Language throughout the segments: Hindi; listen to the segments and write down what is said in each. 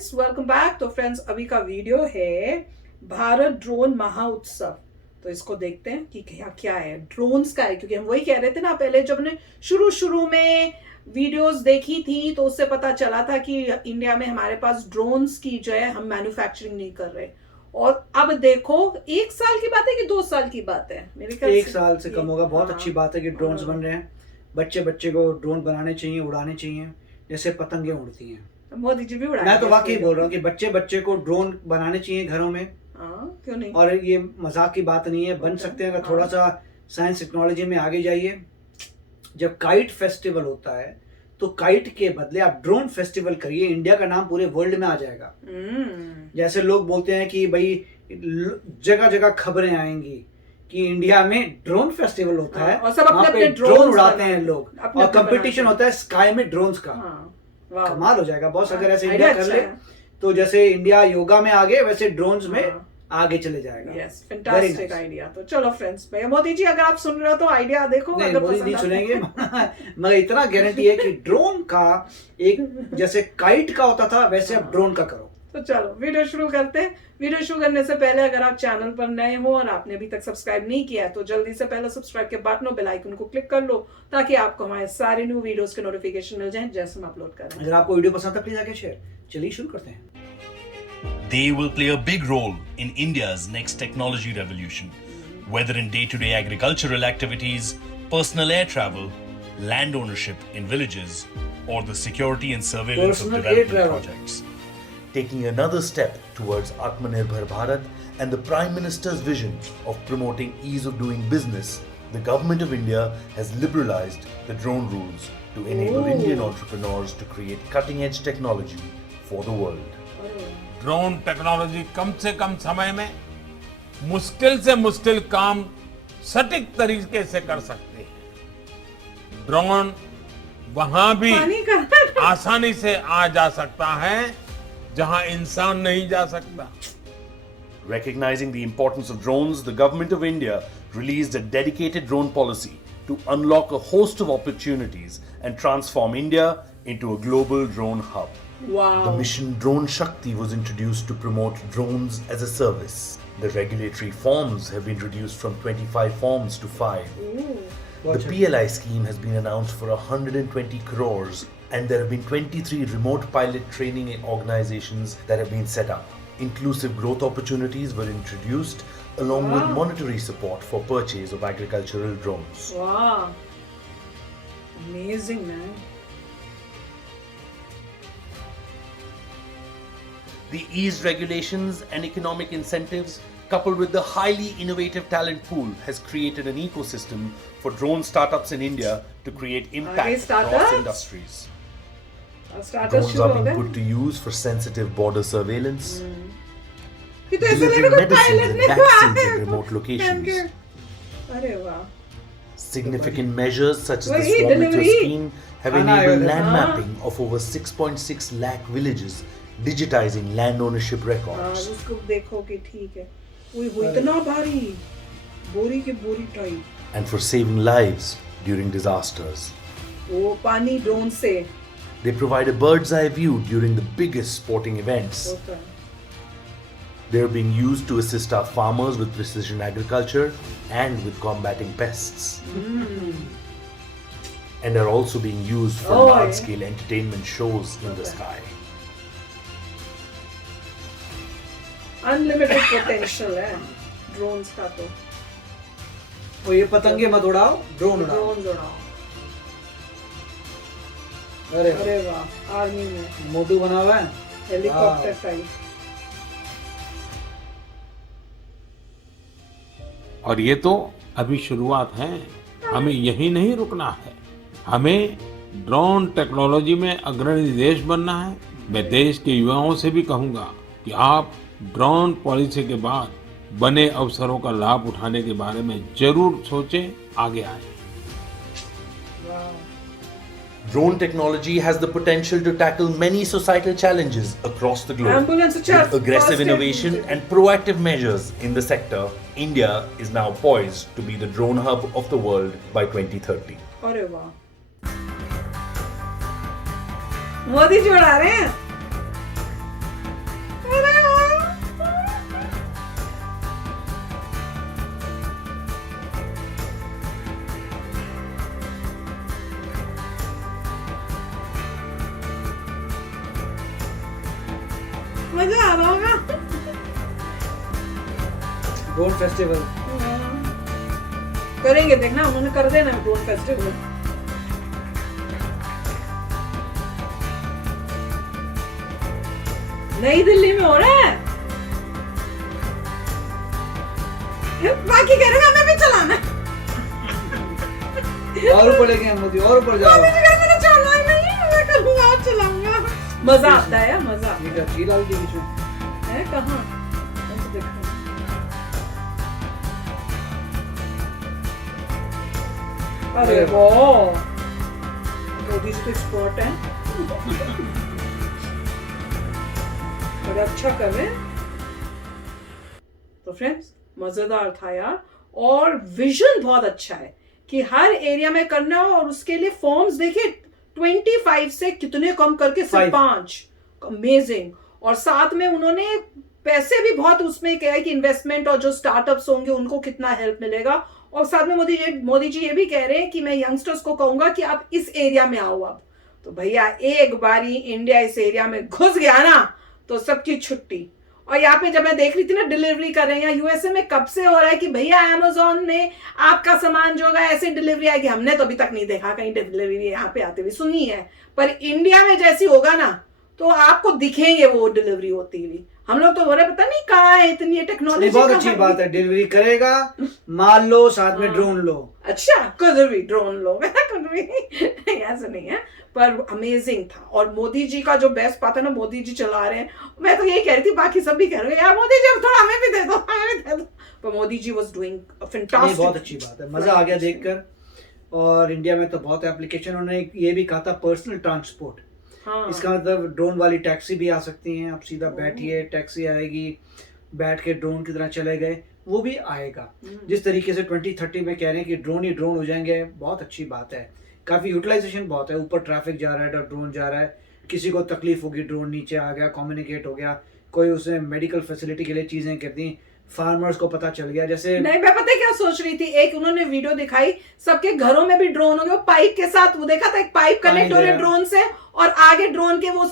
Friends, welcome back. तो फ्रेंड्स, अभी का वीडियो है भारत ड्रोन महाउत्सव। तो इसको देखते हैं कि क्या क्या है, ड्रोन्स का है, क्योंकि हम वही कह रहे थे ना पहले, जब हमने शुरू में वीडियोस देखी थी तो उससे पता चला था कि इंडिया में हमारे पास ड्रोन्स की जो है हम मैन्युफैक्चरिंग नहीं कर रहे। और अब देखो, 1 साल की बात है कि 2 साल की बात है? मेरे ख्याल 1 साल से कम होगा। बहुत अच्छी बात है कि ड्रोन्स बन रहे हैं। बच्चे को ड्रोन बनाने चाहिए, उड़ाने चाहिए, जैसे पतंगे उड़ती हैं। मोदी जी भी उड़ा। मैं तो वाकई बोल रहा हूँ कि बच्चे को ड्रोन बनाने चाहिए घरों में। क्यों नहीं? और ये मजाक की बात नहीं है, बन सकते हैं अगर थोड़ा सा साइंस टेक्नोलॉजी में आगे जाइए। जब काइट फेस्टिवल होता है तो काइट के बदले आप ड्रोन फेस्टिवल करिए, इंडिया का नाम पूरे वर्ल्ड में आ जाएगा। जैसे लोग बोलते हैं कि भाई जगह जगह खबरें आएंगी कि इंडिया में ड्रोन फेस्टिवल होता है और सब अपने ड्रोन उड़ाते हैं लोग, और कंपटीशन होता है स्काई में ड्रोन्स का। कमाल हो जाएगा बॉस अगर ऐसे इंडिया कर ले तो। जैसे इंडिया योगा में आगे, वैसे ड्रोन्स में आगे चले जाएगा। Yes, fantastic idea. तो चलो फ्रेंड्स, भैया मोदी जी अगर आप सुन रहे हो तो आइडिया देखो। नहीं, मोदी नहीं सुनेंगे मगर इतना गारंटी है कि ड्रोन का एक जैसे काइट का होता था वैसे अब ड्रोन का करो। तो चलो वीडियो शुरू करते हैं। वीडियो शुरू करने से पहले अगर आप चैनल पर नए हो और आपने अभी तक सब्सक्राइब नहीं किया है तो जल्दी से पहले सब्सक्राइब के बटन और बेल आइकन को क्लिक कर लो, ताकि आपको हमारे सारे न्यू वीडियोस के नोटिफिकेशन मिल जाएं जैसे हम अपलोड करें। अगर आपको वीडियो पसंद है प्लीज आगे शेयर। चलिए शुरू करते हैं। They will play a big role in India's next technology revolution, whether in day-to-day agricultural activities, personal air travel, land ownership in villages, or the security and surveillance of development projects. Taking another step towards Atmanirbhar Bharat and the Prime Minister's vision of promoting ease of doing business, the Government of India has liberalized the drone rules to enable Indian entrepreneurs to create cutting-edge technology for the world. Drone technology कम से कम समय में मुश्किल से मुश्किल काम सटीक तरीके से कर सकते हैं। ड्रोन वहां भी आसानी से आ जा सकता है जहां इंसान नहीं जा सकता। Recognizing the importance of drones, the Government of India released a dedicated drone policy to unlock a host of opportunities and transform India into a global drone hub. Wow. The mission Drone Shakti was introduced to promote drones as a service. The regulatory forms have been reduced from 25 forms to 5. The PLI scheme has been announced for 120 crores, and there have been 23 remote pilot training organizations that have been set up. Inclusive growth opportunities were introduced along with monetary support for purchase of agricultural drones. Wow. Amazing, man. The eased regulations and economic incentives, coupled with the highly innovative talent pool, has created an ecosystem for drone startups in India to create impact across industries. Drones are being put to use for sensitive border surveillance, delivering medicines and vaccines in remote locations. Significant measures such as the Swamitra scheme have enabled land mapping of over 6.6 lakh villages, digitizing land ownership records. उसको देखो कि ठीक है, वो इतना भारी बोरी के बोरी type, and for saving lives during disasters. वो पानी ड्रोन से They provide a bird's eye view during the biggest sporting events. होता है। They are being used to assist our farmers with precision agriculture and with combating pests. And are also being used for large-scale entertainment shows in the sky. Unlimited potential है ड्रोन्स का। तो ये पतंगे मत उड़ाओ, ड्रोन उड़ाओ। अरे वाह, आर्मी में मोटू बना हुआ है, हेलीकॉप्टर टाइप। और ये तो अभी शुरुआत है, हमें यही नहीं रुकना है। हमें ड्रोन टेक्नोलॉजी में अग्रणी देश बनना है। मैं देश के युवाओं से भी कहूंगा कि आप ड्रोन पॉलिसी के बाद बने अवसरों का लाभ उठाने के बारे में जरूर सोचें, आगे आए। Drone technology has the potential to tackle many societal challenges across the globe. With aggressive innovation and proactive measures in the sector, India is now poised to be the drone hub of the world by 2030. अरे वाह, मोदी जी उड़ा रहे हैं। मजा आ रहा होगा। ड्रोन फेस्टिवल करेंगे, देखना उन्होंने कर देना ड्रोन फेस्टिवल। नई दिल्ली में हो रहा है, बाकी कह रहे हमें भी चलाना है। और ऊपर लेके मोदी, और ऊपर जाओ। मैंने चलाना ही नहीं, मैं करूँगा और चलाऊंगा। मजा आता है, मजा ये क्या चील डाल दी बीच में? है कहाँ? देखो अरे वो मोदी जी तो एक्सपर्ट है, बड़ा अच्छा कर रहे हैं। तो फ्रेंड्स मजेदार था यार, और विजन बहुत अच्छा है कि हर एरिया में करना हो, और उसके लिए फॉर्म्स देखिए 25 से कितने कम करके सिर्फ 5, अमेजिंग। और साथ में उन्होंने पैसे भी बहुत उसमें क्या है कि इन्वेस्टमेंट और जो स्टार्टअप्स होंगे उनको कितना हेल्प मिलेगा। और साथ में मोदी जी ये भी कह रहे हैं कि मैं यंगस्टर्स को कहूंगा कि आप इस एरिया में आओ। अब तो भैया एक बारी इंडिया इस एरिया में घुस गया ना तो सबकी छुट्टी। और यहाँ पे जब मैं देख रही थी ना डिलीवरी कर रहे हैं यूएसए में, कब से हो रहा है कि भैया अमेज़न में आपका सामान जो होगा ऐसे डिलीवरी आएगी। हमने तो अभी तक नहीं देखा कहीं डिलीवरी यहाँ पे आते हुए, सुनी है, पर इंडिया में जैसी होगा ना तो आपको दिखेंगे वो डिलीवरी होती हुई। हम लोग तो हो रहे पता नहीं कहाँ है इतनी टेक्नोलॉजी। बहुत अच्छी बात है, डिलीवरी करेगा, माल लो, साथ में ड्रोन लो। अच्छा कुछ भी ड्रोन लो, कुछ भी ऐसा नहीं है, पर अमेजिंग था। और मोदी जी का जो बेस्ट बात है ना, मोदी जी चला रहे हैं। मैं तो यही कह रही थी, बाकी सब भी कह रहे हैं यार मोदी जी थोड़ा हमें भी दे दो, हमें भी दे दो, पर Modi ji was doing fantastic. बहुत अच्छी बात है, मजा आ गया देखकर। और इंडिया में तो बहुत एप्लीकेशन, उन्होंने ये भी कहा था पर्सनल ट्रांसपोर्ट। हाँ। इसका मतलब ड्रोन वाली टैक्सी भी आ सकती हैं, आप सीधा बैठिए, टैक्सी आएगी, बैठ के ड्रोन की तरह चले गए, वो भी आएगा। जिस तरीके से 2030 में कह रहे हैं कि ड्रोन ही ड्रोन हो जाएंगे, बहुत अच्छी बात है। काफ़ी यूटिलाइजेशन बहुत है, ऊपर ट्रैफिक जा रहा है, ड्रोन जा रहा है, किसी को तकलीफ होगी ड्रोन नीचे आ गया, कम्युनिकेट हो गया, कोई उसने मेडिकल फैसिलिटी के लिए चीज़ें कर दी, फार्मर्स को पता चल गया। जैसे नहीं, मैं पता है क्या सोच रही थी, एक उन्होंने वीडियो दिखाई सबके घरों में भी ड्रोन होंगे, वो पाइप के साथ, वो देखा था एक पाइप कनेक्ट हो रहा है ड्रोन से, और आगे ड्रोन के वो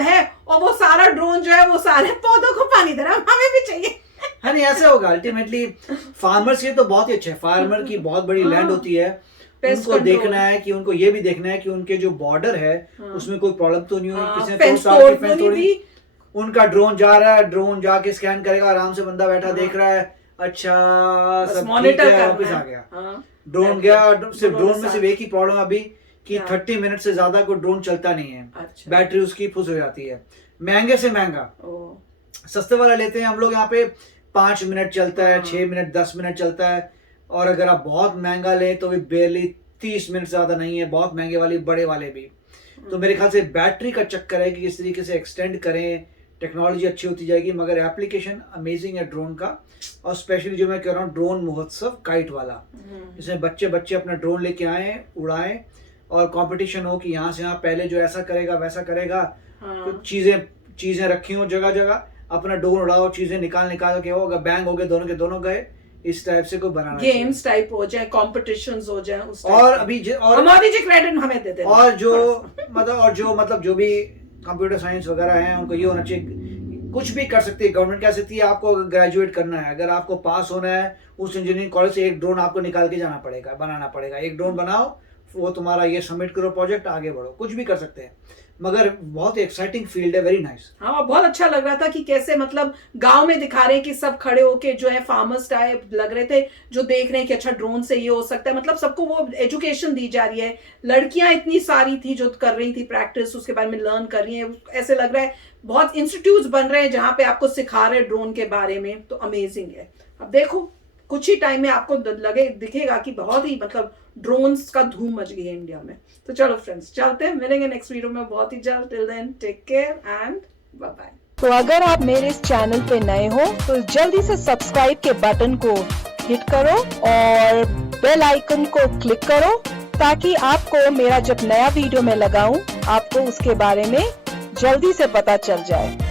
है, और वो सारा ड्रोन जो है वो सारे पौधों को पानी दे रहा है। हमें भी चाहिए। हाँ नहीं, ऐसे होगा अल्टीमेटली। फार्मर्स के तो बहुत ही अच्छा है, फार्मर की बहुत बड़ी लैंड होती है, उनको देखना है कि उनको ये भी देखना है कि उनके जो बॉर्डर है उसमें कोई प्रॉब्लम तो नहीं हुई, किसी ने तोड़, उनका ड्रोन जा रहा है, ड्रोन जाके स्कैन करेगा, आराम से बंदा बैठा देख रहा है, अच्छा सब ठीक है, वापस आ गया। ड्रोन गया, सिर्फ ड्रोन में सिर्फ एक ही प्रॉब्लम अभी कि 30 मिनट से ज्यादा कोई ड्रोन चलता नहीं है। अच्छा। बैटरी उसकी फुस हो जाती है। महंगे से महंगा, सस्ते वाला लेते हैं हम लोग, यहाँ पे 5 मिनट चलता है, 6 मिनट 10 मिनट चलता है। और अगर आप बहुत महंगा लें तो भी बेरली 30 मिनट ज्यादा नहीं है, बहुत महंगे वाले बड़े वाले भी। तो मेरे ख्याल से बैटरी का चक्कर है कि किस तरीके से एक्सटेंड करें, टेक्नोलॉजी अच्छी होती जाएगी, मगर एप्लीकेशन अमेजिंग है ड्रोन का। और स्पेशली जो मैं कह रहा हूँ ड्रोन महोत्सव काइट वाला, जिसमें बच्चे अपना ड्रोन लेके आए, उड़ाएं, और कंपटीशन हो कि यहाँ से यहाँ पहले जो ऐसा करेगा वैसा करेगा। कुछ चीजें रखी हो जगह जगह, अपना ड्रोन उड़ाओ, चीजें निकाल के हो, अगर बैंग हो गए दोनों के दोनों गए, इस टाइप से कोई बनाना, गेम्स टाइप हो जाए, कॉम्पिटिशंस हो जाए उस और अभी और मोदी जी क्रेडिट हमें देते हैं। और जो भी कंप्यूटर साइंस वगैरह हैं उनको ये होना चाहिए, कुछ भी कर सकती है गवर्नमेंट, कह सकती है आपको ग्रेजुएट करना है, अगर आपको पास होना है उस इंजीनियरिंग कॉलेज से, एक ड्रोन आपको निकाल के जाना पड़ेगा, बनाना पड़ेगा, एक ड्रोन बनाओ, वो तुम्हारा ये सबमिट करो प्रोजेक्ट, आगे बढ़ो, कुछ भी कर सकते हैं। मगर बहुत एक्साइटिंग फील्ड है, वेरी नाइस। हाँ, बहुत अच्छा लग रहा था कि कैसे मतलब गांव में दिखा रहे हैं कि सब खड़े होके जो है फार्मर्स टाइप लग रहे थे, जो देख रहे हैं कि अच्छा ड्रोन से ये हो सकता है, मतलब सबको वो एजुकेशन दी जा रही है। लड़कियां इतनी सारी थी जो कर रही थी प्रैक्टिस, उसके बारे में लर्न कर रही है, ऐसे लग रहा है बहुत इंस्टीट्यूट्स बन रहे हैं जहां पे आपको सिखा रहे हैं ड्रोन के बारे में, तो अमेजिंग है। अब देखो कुछ ही टाइम में आपको दिखेगा कि बहुत ही मतलब ड्रोन्स का धूम मच गई है इंडिया में। तो चलो फ्रेंड्स चलते हैं, मिलेंगे नेक्स्ट वीडियो में बहुत ही जल्द। Till then take care and bye bye. तो अगर आप मेरे इस चैनल पे नए हो तो जल्दी से सब्सक्राइब के बटन को हिट करो और बेल आइकन को क्लिक करो, ताकि आपको मेरा जब नया वीडियो मैं लगाऊं आपको उसके बारे में जल्दी से पता चल जाए।